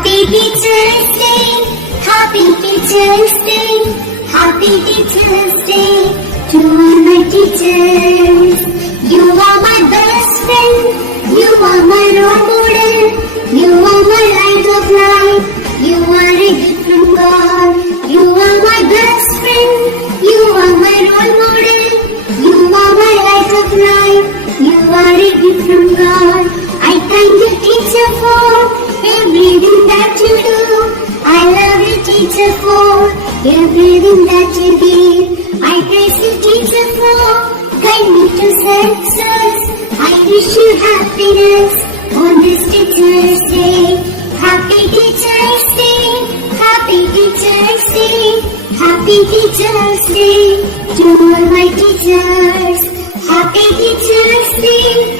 Happy Teacher's Day, Happy Teacher's Day, Happy Teacher's Day to all my teachers. You are my best friend, you are my role model, you are my light of life, you are a gift from God. You are my best friend, you are my role model, you are my light of life, you are a gift from God. I thank you, teacher, for everything that you do. I love you, teacher, for everything that you give. I praise you, teacher, for guiding me to success. I wish you happiness on this Teacher's Day. Happy Teacher's Day, Happy Teacher's Day, Happy Teacher's Day to all my teachers. Happy Teacher's Day.